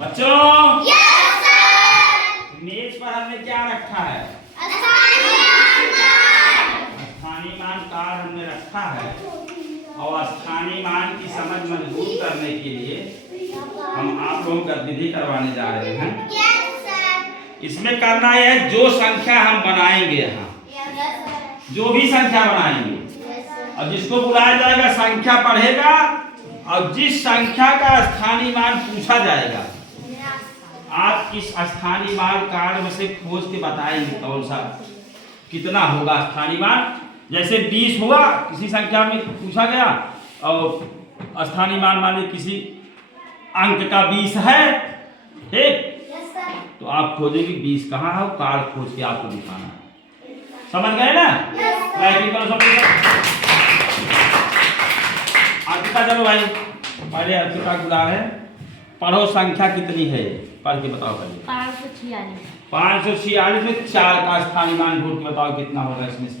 बच्चों yes sir. मेज पर हमने क्या रखा है? स्थानीय मान कार्ड हमने रखा है और स्थानीय मान की समझ मजबूत करने के लिए हम आप लोगों को गतिविधि करवाने जा रहे हैं। Yes sir. इसमें करना है जो संख्या हम बनाएंगे यहाँ, जो भी संख्या बनाएंगे और जिसको बुलाया जाएगा संख्या पढ़ेगा और जिस संख्या का स्थानीय मान पूछा जाएगा आप इस स्थानीय मान कार्ड में से खोज के बताएंगे कौन सा कितना होगा स्थानीय मान। जैसे 20 हुआ किसी संख्या में पूछा गया और स्थानीय मान मान किसी अंक का 20 है, ठीक, तो आप खोजेंगे 20 कहाँ है, कार्ड खोज के आपको दिखाना है। समझ गए ना? अर्पिता चलो भाई, पहले अर्पिता को बुला रहे हैं। पढ़ो संख्या कितनी है, पढ़ के बताओ पहले। 546 में 4 का स्थानीय मान ढूंढ के बताओ कितना होगा इसमें से।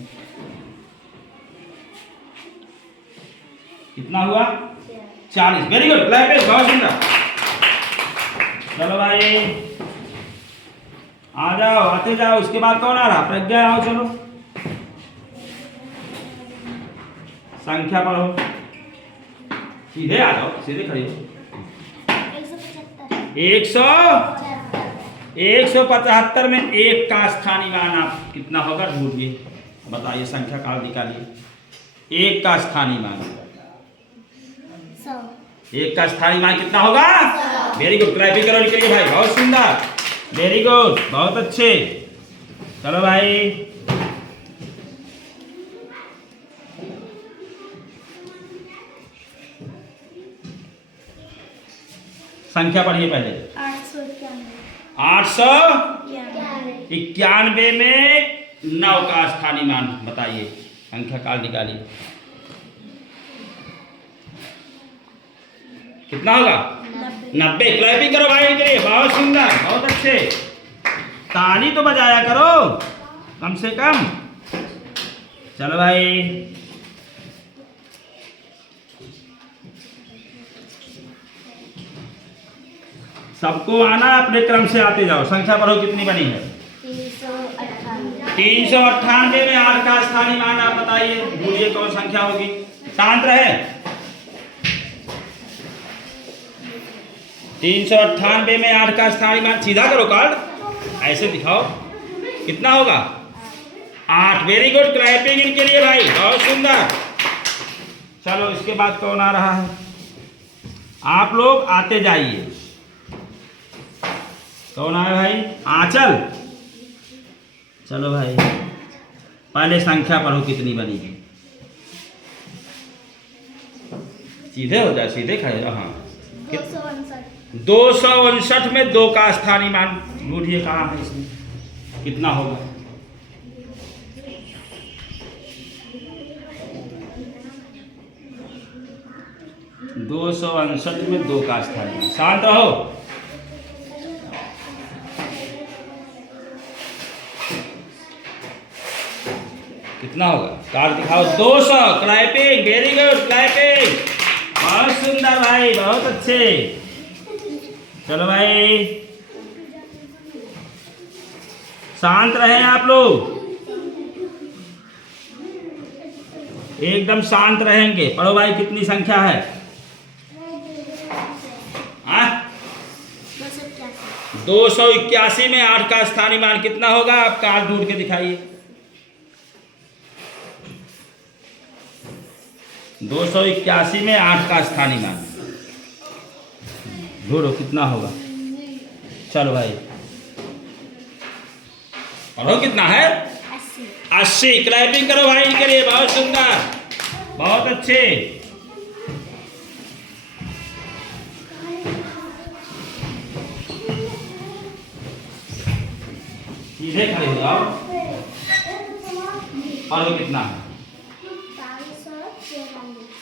कितना हुआ? 40। वेरी गुड, क्लैप इट, बहुत सुंदर। चलो भाई आ जाओ, आते जाओ। उसके बाद कौन आ रहा? प्रज्ञा आओ, चलो संख्या पढ़ो। सीधे आ जाओ, सीधे खड़ी हो। 175 में 1 का स्थानीय मान आप कितना होगा ढूंढिए, बताइए। संख्या कार्ड निकालिए। 1 का स्थानीय मान, 1 का स्थानीय मान कितना होगा? वेरी गुड, क्लैपिंग करो इनके लिए भाई, बहुत सुंदर, वेरी गुड, बहुत अच्छे। चलो भाई संख्या पढ़िए पहले। 891 में 9 का स्थानीय मान बताइए, संख्या कार्ड निकालिए। कितना होगा? 90। क्लैपिंग करो भाई इनके लिए, बहुत सुंदर, बहुत अच्छे। ताली तो बजाया करो कम से कम। चलो भाई सबको आना, अपने क्रम से आते जाओ। संख्या पढ़ो कितनी बनी है? 398 में 8 का स्थानीय मान आप बताइए, ढूंढिए कौन संख्या होगी। शांत रहे। 398 में 8 का स्थानीय मान, सीधा करो कार्ड, ऐसे दिखाओ, कितना होगा? 8। वेरी गुड, क्लैपिंग इनके लिए भाई, बहुत सुंदर। चलो इसके बाद कौन आ रहा है? आप लोग आते जाइए। कौन आए भाई? आंचल। चलो भाई पहले संख्या पढ़ो कितनी बनी है। सीधे हो जाए, सीधे खड़े रहो। हाँ, 259 में 2 का स्थानीय मान ढूंढिए, कहाँ है इसमें, कितना होगा? दो 259 में 2 का स्थानीय मान। शांत रहो। कितना होगा? कार्ड दिखाओ। 200। क्लैपिंग, वेरी गुड, क्लैपिंग, बहुत सुंदर भाई, बहुत अच्छे। चलो भाई शांत रहे आप लोग, एकदम शांत रहेंगे। पढ़ो भाई कितनी संख्या है? 281 में 8 का स्थानीय मान कितना होगा? आप कार्ड ढूंढ के दिखाइए। 281 में 8 का स्थानीय मान ढूंढो कितना होगा। चलो भाई पढ़ो कितना है? 80। क्लैपिंग करो भाई इनके लिए, बहुत सुंदर, बहुत अच्छे। सीधे खड़े हो जाओ। पढ़ो कितना है?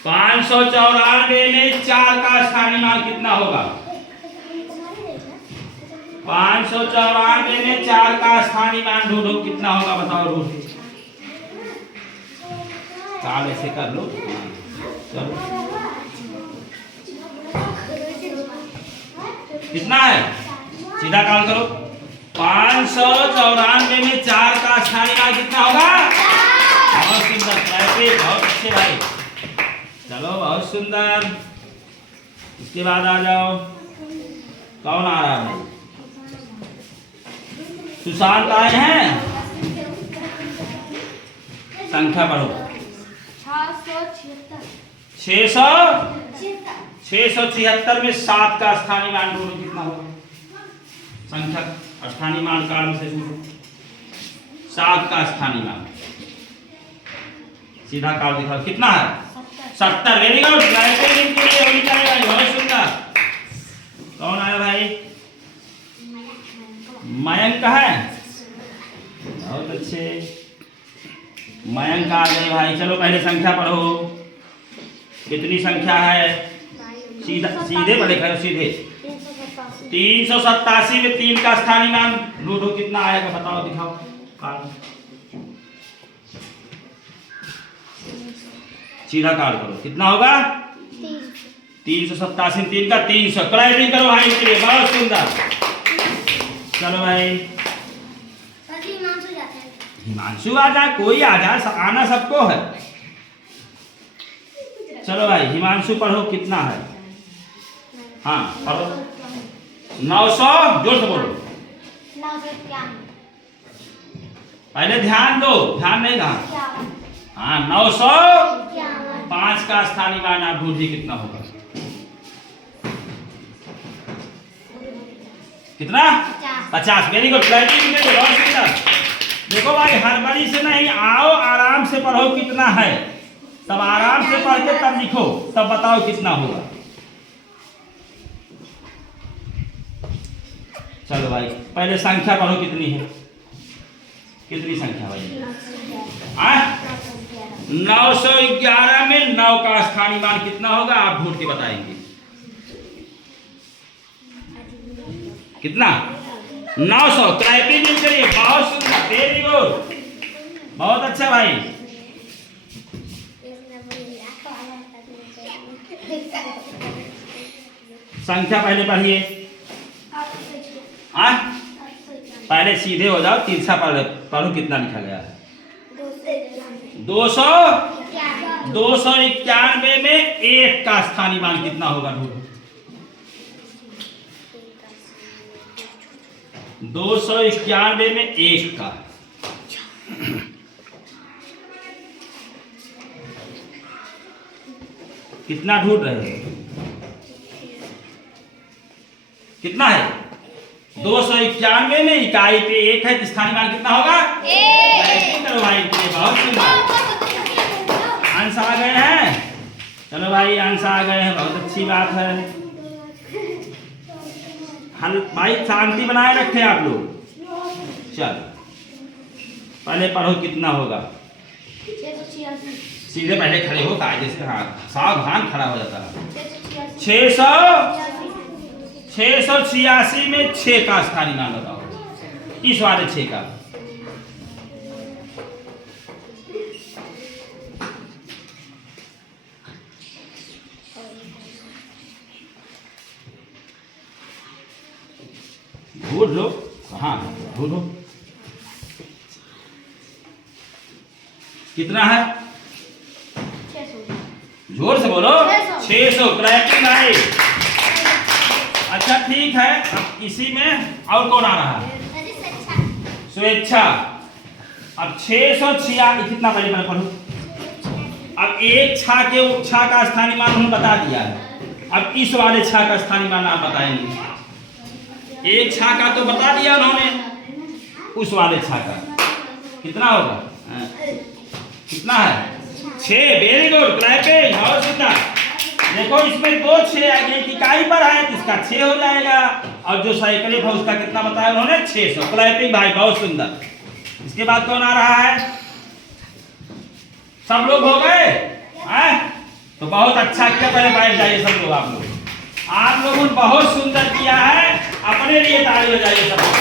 594 में 4 का स्थानीय मान कितना होगा? 594 में 4 का स्थानीय मान ढूंढो कितना होगा, बताओ ढूंढ। कार्ड ऐसे कर लो। चलो कितना है? सीधा काउंट करो। 594 में 4 का स्थानीय मान कितना होगा? बहुत सुंदर, बहुत अच्छे भाई। चलो बहुत सुंदर। इसके बाद आ जाओ, कौन आ रहा है? सुशांत आए हैं। संख्या पढ़ो। 676 में 7 का स्थानीय मान ढूंढो कितना होगा? संख्या स्थानीय मान काल से ढूंढो 7 का स्थानीय मान। सीधा काल दिखाओ कितना है? 70। Very good. बहुत सुंदर। कौन आया भाई? मयंक है। बहुत अच्छे, मयंक आ गए भाई। चलो पहले संख्या पढ़ो, कितनी संख्या है? सीधे पढ़े, खड़े सीधे। 387 में 3 का स्थानीय मान ढूंढो कितना आएगा? बताओ, दिखाओ। सीधा काट करो, कितना होगा? 387 में 3 का 300। क्लैपिंग करो भाई इसके लिए, बहुत सुंदर। चलो भाई, हिमांशु आ जाए, कोई आ जाए, आना सबको है। चलो भाई हिमांशु पढ़ो कितना है? हाँ पढ़ो। 900, जोर से बोलो। 991। पहले ध्यान दो, ध्यान नहीं रहा। हाँ 900। 5 का स्थानीय मान आप ढूंढिए कितना होगा? कितना? 50। Very good. देखो भाई, हड़बड़ी से नहीं, आओ आराम से पढ़ो कितना है, तब आराम से पढ़ के तब लिखो, तब बताओ कितना होगा। चलो भाई पहले संख्या पढ़ो कितनी है? कितनी संख्या भाई? 911 में 9 का स्थानीय मान कितना होगा? आप ढूंढ के बताएंगे कितना? 900। क्लैपिंग करिए, बहुत सुंदर, वेरी गुड, बहुत अच्छा भाई। संख्या पहले पढ़िए। पहले सीधे हो जाओ, तिरछा पढ़ो कितना लिखा गया है? 291 में 1 का स्थानीय मान कितना होगा? ढूंढो। 291 में 1 का कितना ढूंढ रहे हो? कितना है? 291 में इकाई पे 1 है, स्थानीय मान कितना होगा? 1। चलो भाई, बहुत सुंदर, अंश आ गए हैं। चलो भाई अंश आ गए हैं, बहुत अच्छी बात है। हल भाई शांति बनाए रखे आप लोग। चल पहले पढ़ो कितना होगा? सीधे पहले खड़े हो, कायदे से। हाँ सावधान, खड़ा हो जाता है। 686 में 6 का स्थानीय मान बताओ, इस वाले 6 का। ढूंढ लो, हाँ ढूंढो कितना है? 600। जोर से बोलो। 600। क्लैपिंग आई। अच्छा ठीक है, अब इसी में और कौन आ रहा है? स्वेच्छा। अब 686 कितना पहले मैंने पढ़ो। अब एक छा के छा का स्थानीय मान उन्होंने बता दिया है, अब इस वाले छा का स्थानीय मान आप बताएंगे। एक छा का तो बता दिया उन्होंने, उस वाले छा का कितना होगा? कितना है? 6। Very good. क्लैपिंग, बहुत सुंदर। देखो इसमें 2 6 आ गए, इकाई पर है तो इसका 6 हो जाएगा, और जो साइकिल है उसका कितना बताया उन्होंने? 600। क्लैपिंग भाई, बहुत सुंदर। इसके बाद कौन आ रहा है? सब लोग हो गए हैं? तो बहुत अच्छा किया, पहले बैठ जाइए सब लोग। आप लोगों ने बहुत सुंदर किया है, अपने लिए ताली बजाइए सब लोग।